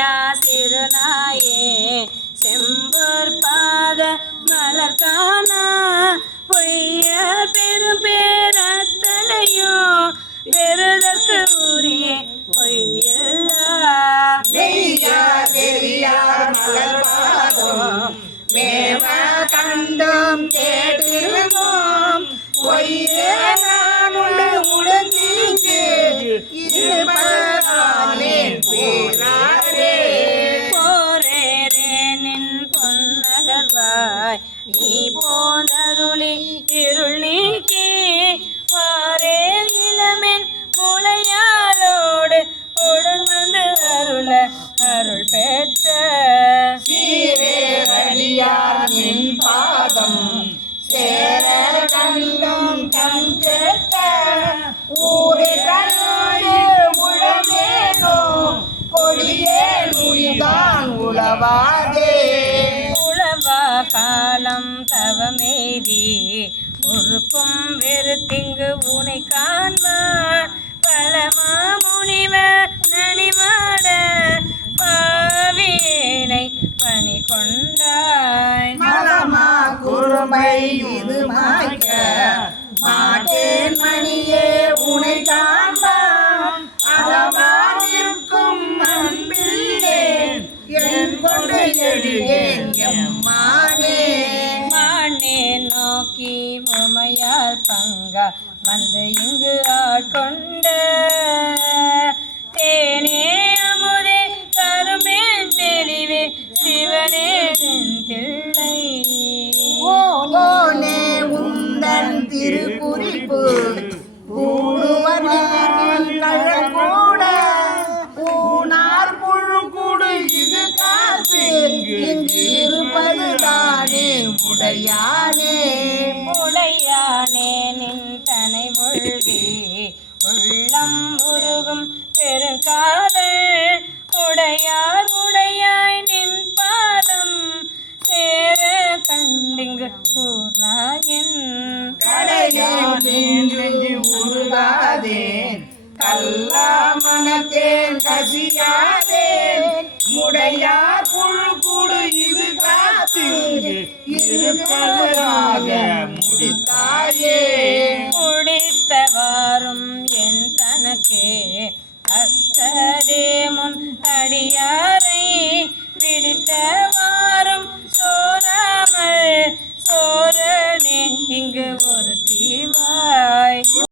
ஐயா சிறுநாயே செம்பூர் பாத மலர்கானா பொய்ய பெரும் பேரத்தனையோ பெருதற்கு உரிய பொய்யா பெரியா மலர் பாதம் மேவா கண்டோம் கேட்டிருந்தோம். பொய்யே நான் உள்ள உடனே நீ போந்தருளி இருள் நீக்கி வாரே இளமென் முளையாலோடு உடன் வந்து அருள அருள் பெற்ற. சீரேரடியார் நின் பாதம் சேர கண்டும் கண் கேட்ட. ஊரிடனாயே உழவேனோ கொடியே நுய்தான் உளவாதே. காலம் தவமேதி உறுப்பும் வெறுத்திங்கு உனை காண்பார். பலமா முனிவர் நனிமாட பாவியனை பணி கொண்டாய் மலமா குறும்பை இது மாய்க்க மாட்டேன் மணியே உனை காண்பான் அளவாக இருக்கும் அன்பில்லேன் என் கொண்டு எழுகேன் பங்கா வந்து இங்கு ஆட்கொண்ட தேனே அமுதே கரும்பேன் தெளிவே சிவனே தில்லை. ஓனே உந்தன் திருக்குறிப்பு கூடுவன் ஊனார் புழு கூடு இது இங்கு ஒழுகி உள்ளம் உருகும் பெருங்காதல் உடையார் உடையாய் நின் பாதம் சேர கண்டிங்கு பூர்ணாயின் உருகாதேன் கல்லா மனத்தேன் கசியாதேன். முடையார் புழு கூடு இது காத்து இருப்பதாக முடித்தாயே. வாரும் என் தனக்கே